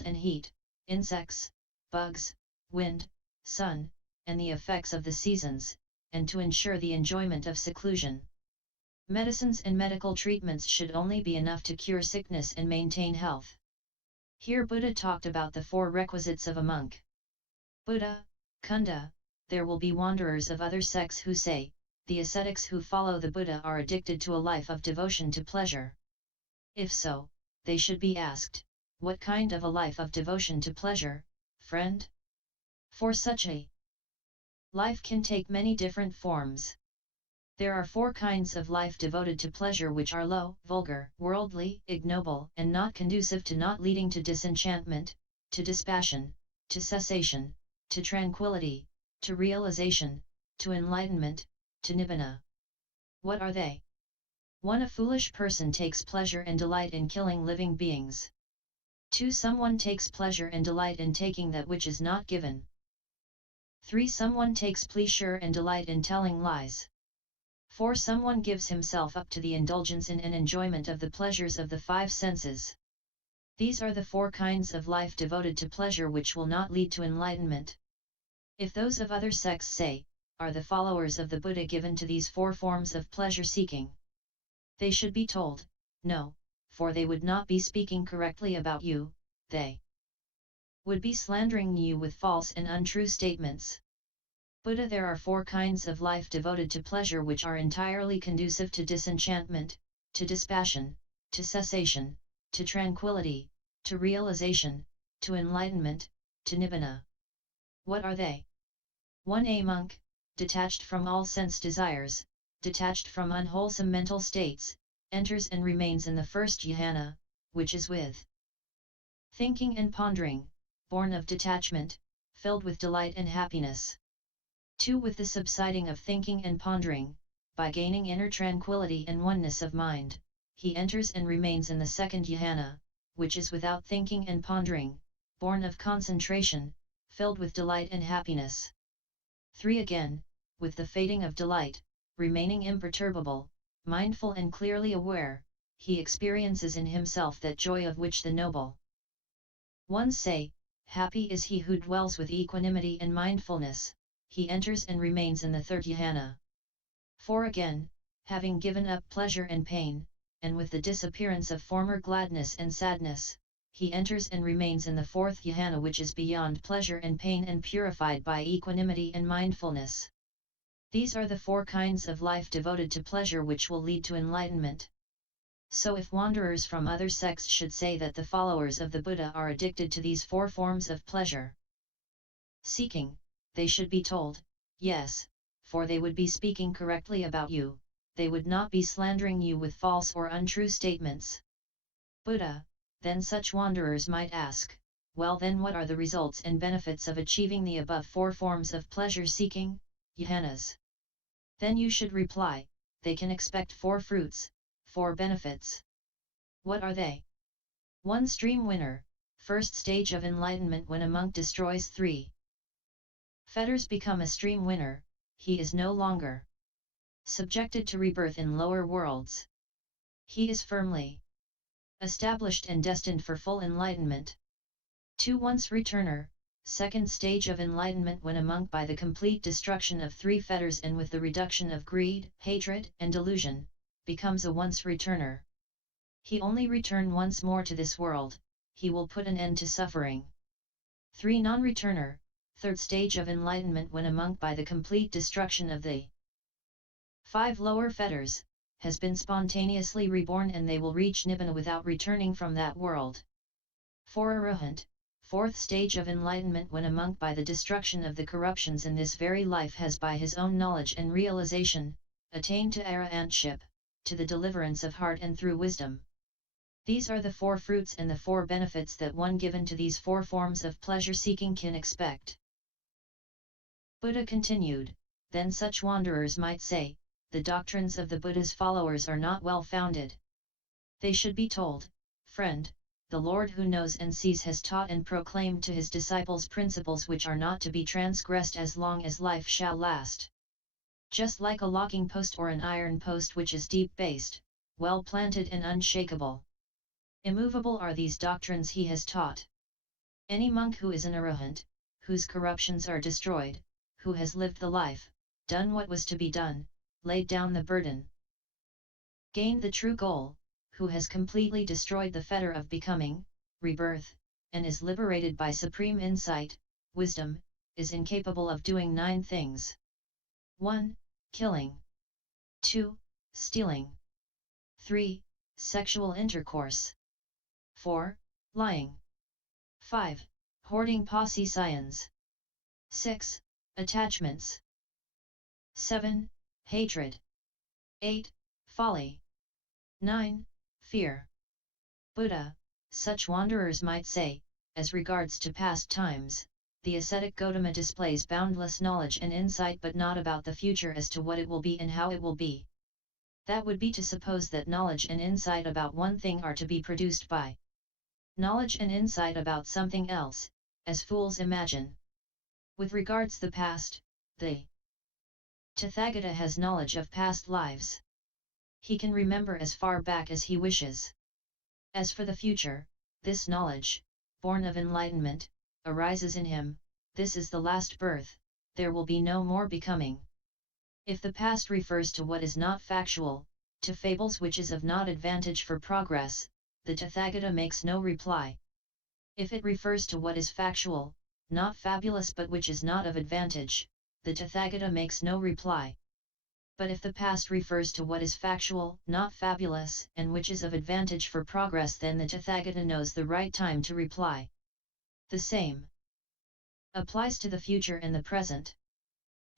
cold and heat, insects, bugs, wind, sun, and the effects of the seasons, and to ensure the enjoyment of seclusion. Medicines and medical treatments should only be enough to cure sickness and maintain health. Here Buddha talked about the 4 requisites of a monk. Buddha, Cunda, there will be wanderers of other sects who say, the ascetics who follow the Buddha are addicted to a life of devotion to pleasure. If so, they should be asked, what kind of a life of devotion to pleasure, friend? For such a life can take many different forms. There are 4 kinds of life devoted to pleasure which are low, vulgar, worldly, ignoble, and not conducive to not leading to disenchantment, to dispassion, to cessation, to tranquility, to realization, to enlightenment, to nibbana. What are they? 1. A foolish person takes pleasure and delight in killing living beings. 2. Someone takes pleasure and delight in taking that which is not given. 3. Someone takes pleasure and delight in telling lies. 4. Someone gives himself up to the indulgence in and enjoyment of the pleasures of the 5 senses. These are the 4 kinds of life devoted to pleasure which will not lead to enlightenment. If those of other sects say, are the followers of the Buddha given to these 4 forms of pleasure seeking? They should be told, no, for they would not be speaking correctly about you, they would be slandering you with false and untrue statements. Buddha, there are 4 kinds of life devoted to pleasure which are entirely conducive to disenchantment, to dispassion, to cessation, to tranquility, to realization, to enlightenment, to nibbana. What are they? 1. A monk, detached from all sense desires, detached from unwholesome mental states, enters and remains in the first jhana, which is with thinking and pondering, born of detachment, filled with delight and happiness. 2. With the subsiding of thinking and pondering, by gaining inner tranquility and oneness of mind, he enters and remains in the second jhana, which is without thinking and pondering, born of concentration, filled with delight and happiness. 3. Again, with the fading of delight, remaining imperturbable, mindful and clearly aware, he experiences in himself that joy of which the noble ones say, happy is he who dwells with equanimity and mindfulness. He enters and remains in the third jhana. 4. Again, having given up pleasure and pain, and with the disappearance of former gladness and sadness, he enters and remains in the fourth jhana, which is beyond pleasure and pain and purified by equanimity and mindfulness. These are the 4 kinds of life devoted to pleasure which will lead to enlightenment. So if wanderers from other sects should say that the followers of the Buddha are addicted to these 4 forms of pleasure seeking, they should be told, yes, for they would be speaking correctly about you, they would not be slandering you with false or untrue statements. Buddha, then such wanderers might ask, well then what are the results and benefits of achieving the above 4 forms of pleasure-seeking, jhanas? Then you should reply, they can expect 4 fruits, 4 benefits. What are they? 1. Stream winner, first stage of enlightenment. When a monk destroys 3 fetters, become a stream winner, he is no longer subjected to rebirth in lower worlds. He is firmly established and destined for full enlightenment. 2. Once returner, second stage of enlightenment. When a monk, by the complete destruction of 3 fetters and with the reduction of greed, hatred, and delusion, becomes a once returner. He only return once more to this world, he will put an end to suffering. 3. Non-returner, third stage of enlightenment. When a monk, by the complete destruction of the 5 lower fetters, has been spontaneously reborn, and they will reach nibbana without returning from that world. 4. Arahant, fourth stage of enlightenment. When a monk, by the destruction of the corruptions in this very life, has by his own knowledge and realization, attained to arahantship, to the deliverance of heart and through wisdom. These are the 4 fruits and the 4 benefits that one given to these 4 forms of pleasure-seeking can expect. Buddha continued, then such wanderers might say, the doctrines of the Buddha's followers are not well founded. They should be told, friend, the Lord who knows and sees has taught and proclaimed to his disciples principles which are not to be transgressed as long as life shall last. Just like a locking post or an iron post which is deep-based, well planted and unshakable. Immovable are these doctrines he has taught. Any monk who is an arahant, whose corruptions are destroyed, who has lived the life, done what was to be done, laid down the burden, gained the true goal, who has completely destroyed the fetter of becoming, rebirth, and is liberated by supreme insight, wisdom, is incapable of doing 9 things. 1. Killing. 2. Stealing. 3. Sexual intercourse. 4. Lying. 5. Hoarding posse scions. 6. Attachments. 7. Hatred. 8. Folly. 9. Fear. Buddha, such wanderers might say, as regards to past times, the ascetic Gautama displays boundless knowledge and insight but not about the future as to what it will be and how it will be. That would be to suppose that knowledge and insight about one thing are to be produced by knowledge and insight about something else, as fools imagine. With regards the past, the Tathagata has knowledge of past lives. He can remember as far back as he wishes. As for the future, this knowledge, born of enlightenment, arises in him. This is the last birth, there will be no more becoming. If the past refers to what is not factual, to fables which is of not advantage for progress, the Tathagata makes no reply. If it refers to what is factual, not fabulous but which is not of advantage, the Tathagata makes no reply. But if the past refers to what is factual, not fabulous, and which is of advantage for progress, then the Tathagata knows the right time to reply. The same applies to the future and the present.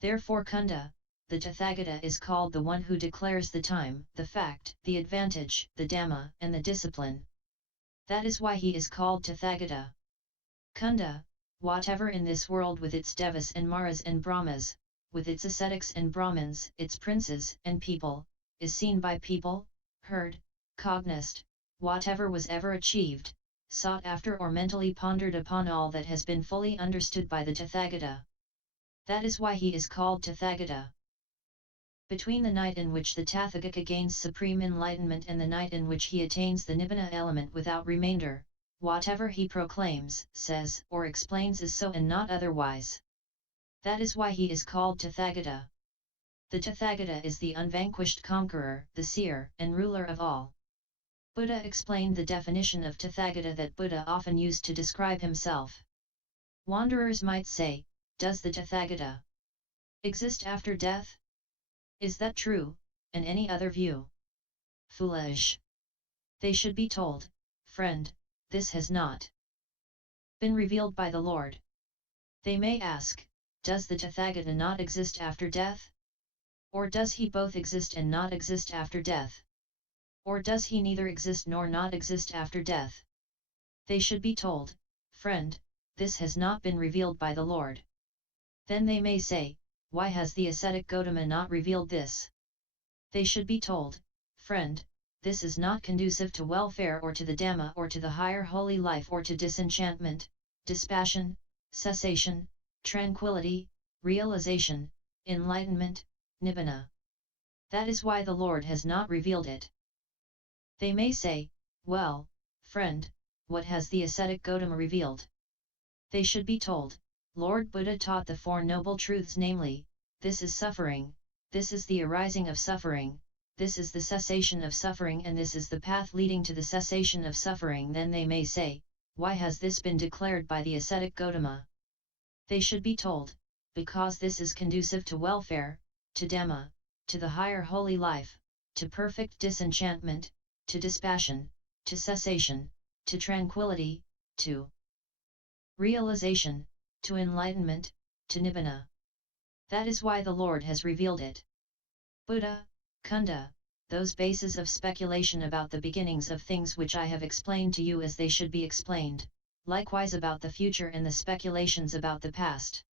Therefore Cunda, the Tathagata is called the one who declares the time, the fact, the advantage, the Dhamma, and the discipline. That is why he is called Tathagata. Cunda, whatever in this world with its devas and maras and brahmas, with its ascetics and brahmins, its princes and people, is seen by people, heard, cognized, whatever was ever achieved, sought after or mentally pondered upon, all that has been fully understood by the Tathagata. That is why he is called Tathagata. Between the night in which the Tathagata gains supreme enlightenment and the night in which he attains the Nibbana element without remainder, whatever he proclaims, says, or explains is so and not otherwise. That is why he is called Tathagata. The Tathagata is the unvanquished conqueror, the seer, and ruler of all. Buddha explained the definition of Tathagata that Buddha often used to describe himself. Wanderers might say, does the Tathagata exist after death? Is that true, and any other view foolish? They should be told, friend, this has not been revealed by the Lord. They may ask, does the Tathagata not exist after death? Or does he both exist and not exist after death? Or does he neither exist nor not exist after death? They should be told, friend, this has not been revealed by the Lord. Then they may say, why has the ascetic Gautama not revealed this? They should be told, friend, this is not conducive to welfare or to the Dhamma or to the higher holy life or to disenchantment, dispassion, cessation, tranquility, realization, enlightenment, nibbana. That is why the Lord has not revealed it. They may say, well, friend, what has the ascetic Gautama revealed? They should be told, Lord Buddha taught the 4 noble truths, namely, this is suffering, this is the arising of suffering, this is the cessation of suffering, and this is the path leading to the cessation of suffering. Then they may say, why has this been declared by the ascetic Gautama? They should be told, because this is conducive to welfare, to Dhamma, to the higher holy life, to perfect disenchantment, to dispassion, to cessation, to tranquility, to realization, to enlightenment, to nibbana. That is why the Lord has revealed it. Buddha, Cunda, those bases of speculation about the beginnings of things which I have explained to you as they should be explained, likewise about the future and the speculations about the past.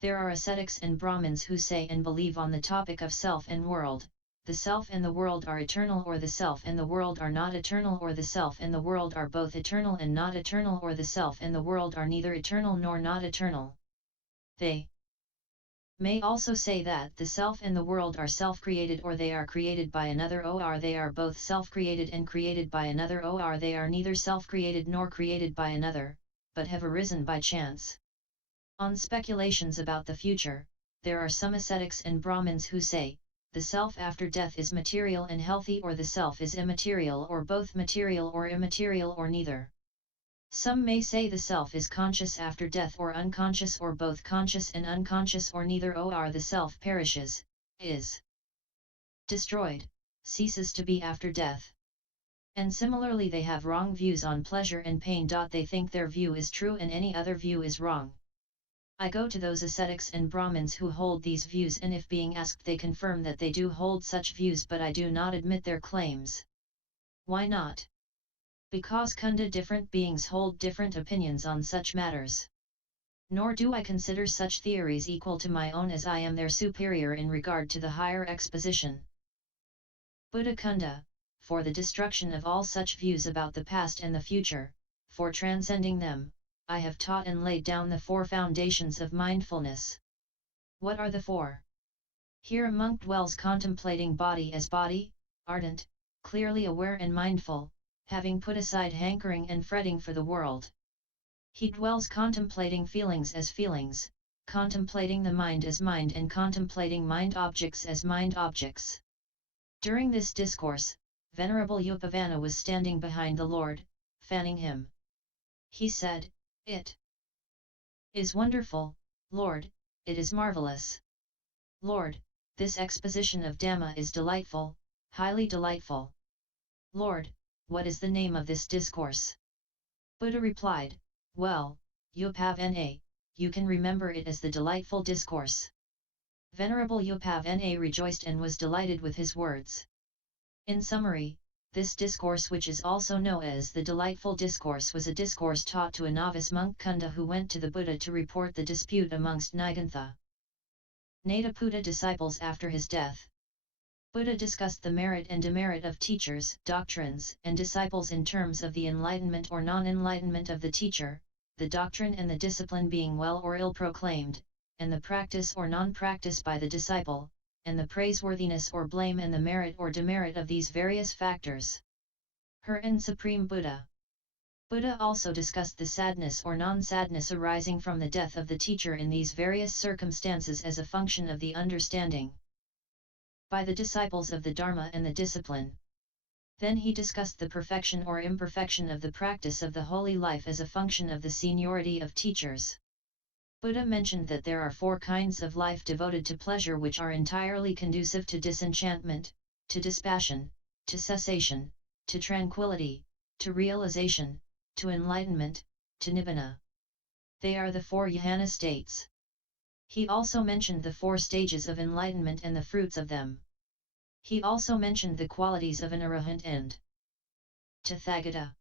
There are ascetics and Brahmins who say and believe on the topic of self and world, the self and the world are eternal, or the self and the world are not eternal, or the self and the world are both eternal and not eternal, or the self and the world are neither eternal nor not eternal. They may also say that the self and the world are self-created, or they are created by another, or they are both self-created and created by another, or they are neither self-created nor created by another, but have arisen by chance. On speculations about the future, there are some ascetics and Brahmins who say, the self after death is material and healthy, or the self is immaterial, or both material or immaterial, or neither. Some may say the self is conscious after death, or unconscious, or both conscious and unconscious, or neither, or the self perishes, is destroyed, ceases to be after death. And similarly they have wrong views on pleasure and pain. They think their view is true and any other view is wrong. I go to those ascetics and Brahmins who hold these views, and if being asked they confirm that they do hold such views, but I do not admit their claims. Why not? Because Cunda different beings hold different opinions on such matters. Nor do I consider such theories equal to my own, as I am their superior in regard to the higher exposition. Buddha Cunda, for the destruction of all such views about the past and the future, for transcending them, I have taught and laid down the 4 foundations of mindfulness. What are the 4? Here a monk dwells contemplating body as body, ardent, clearly aware and mindful, having put aside hankering and fretting for the world. He dwells contemplating feelings as feelings, contemplating the mind as mind, and contemplating mind objects as mind objects. During this discourse, Venerable Upava was standing behind the Lord, fanning him. He said, "It is wonderful, Lord, it is marvelous. Lord, this exposition of Dhamma is delightful, highly delightful. Lord, what is the name of this discourse?" Buddha replied, "Well, Upava, you can remember it as the Delightful Discourse." Venerable Upava rejoiced and was delighted with his words. In summary, this discourse, which is also known as the Delightful Discourse, was a discourse taught to a novice monk Cunda, who went to the Buddha to report the dispute amongst Nigantha Nadaputa disciples after his death. Buddha discussed the merit and demerit of teachers, doctrines, and disciples in terms of the enlightenment or non-enlightenment of the teacher, the doctrine and the discipline being well or ill proclaimed, and the practice or non-practice by the disciple, and the praiseworthiness or blame and the merit or demerit of these various factors. Her and Supreme Buddha. Buddha also discussed the sadness or non-sadness arising from the death of the teacher in these various circumstances as a function of the understanding by the disciples of the Dharma and the discipline. Then he discussed the perfection or imperfection of the practice of the holy life as a function of the seniority of teachers. Buddha mentioned that there are 4 kinds of life devoted to pleasure, which are entirely conducive to disenchantment, to dispassion, to cessation, to tranquility, to realization, to enlightenment, to nibbana. They are the 4 jhana states. He also mentioned the 4 stages of enlightenment and the fruits of them. He also mentioned the qualities of an arahant and Tathagata.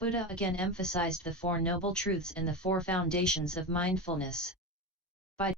Buddha again emphasized the 4 noble truths and the 4 foundations of mindfulness.